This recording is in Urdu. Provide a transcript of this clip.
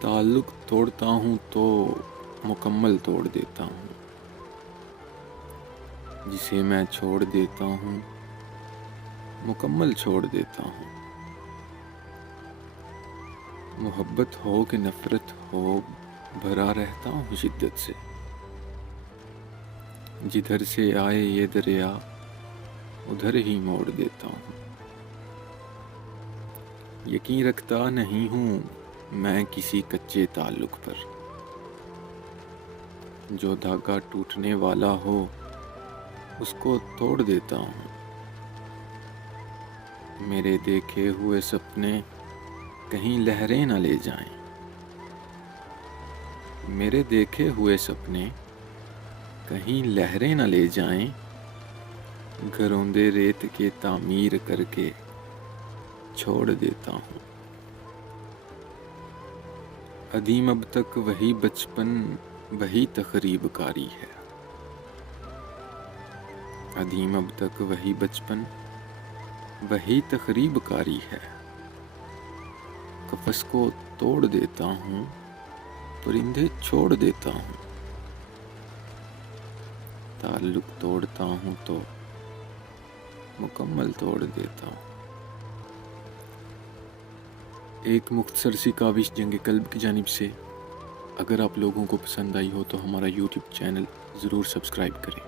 تعلق توڑتا ہوں تو مکمل توڑ دیتا ہوں، جسے میں چھوڑ دیتا ہوں مکمل چھوڑ دیتا ہوں۔ محبت ہو کہ نفرت ہو بھرا رہتا ہوں شدت سے، جدھر سے آئے یہ دریا ادھر ہی موڑ دیتا ہوں۔ یقین رکھتا نہیں ہوں میں کسی کچے تعلق پر، جو دھاگا ٹوٹنے والا ہو اس کو توڑ دیتا ہوں۔ میرے دیکھے ہوئے سپنے کہیں لہریں نہ لے جائیں، میرے دیکھے ہوئے سپنے کہیں لہریں نہ لے جائیں، گھروندے ریت کے تعمیر کر کے چھوڑ دیتا ہوں۔ عدیم اب تک وہی بچپن وہی تقریب کاری ہے، عدیم اب تک وہی بچپن وہی تقریب کاری ہے۔ قفس کو توڑ دیتا ہوں پرندے چھوڑ دیتا ہوں، تعلق توڑتا ہوں تو مکمل توڑ دیتا ہوں۔ ایک مختصر سی کاوش جنگ قلب کی جانب سے۔ اگر آپ لوگوں کو پسند آئی ہو تو ہمارا یوٹیوب چینل ضرور سبسکرائب کریں۔